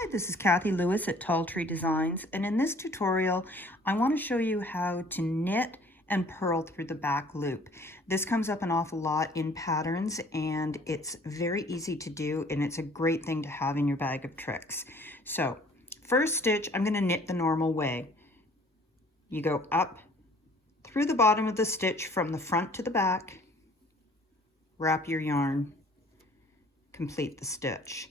Hi, this is Kathy Lewis at Tall Tree Designs, and in this tutorial I want to show you how to knit and purl through the back loop. This comes up an awful lot in patterns and it's very easy to do, and it's a great thing to have in your bag of tricks. So first stitch, I'm going to knit the normal way. You go up through the bottom of the stitch from the front to the back, wrap your yarn, complete the stitch.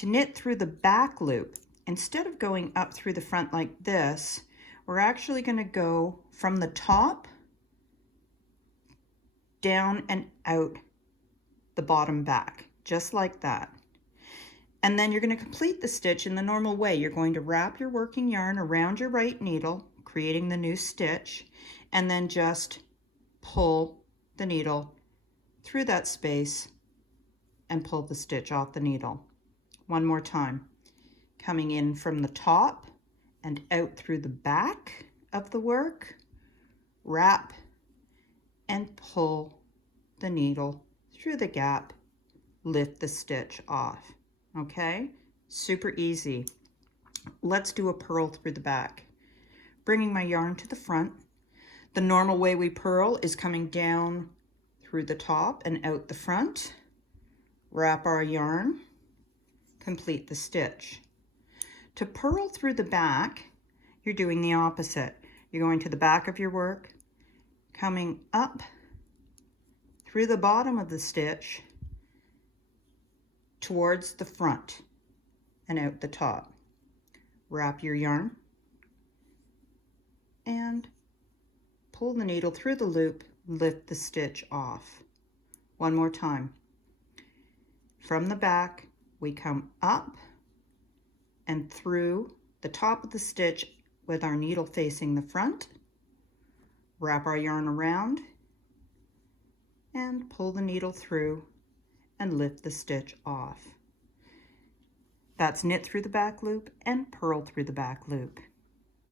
To knit through the back loop, instead of going up through the front like this, we're actually going to go from the top down and out the bottom back, just like that. And then you're going to complete the stitch in the normal way. You're going to wrap your working yarn around your right needle, creating the new stitch, and then just pull the needle through that space and pull the stitch off the needle. One more time, coming in from the top and out through the back of the work, wrap and pull the needle through the gap, lift the stitch off. Okay, super easy. Let's do a purl through the back. Bringing my yarn to the front. The normal way we purl is coming down through the top and out the front. Wrap our yarn, complete the stitch. To purl through the back, you're doing the opposite. You're going to the back of your work, coming up through the bottom of the stitch towards the front and out the top. Wrap your yarn and pull the needle through the loop, lift the stitch off. One more time. From the back, we come up and through the top of the stitch with our needle facing the front, wrap our yarn around and pull the needle through and lift the stitch off. That's knit through the back loop and purl through the back loop.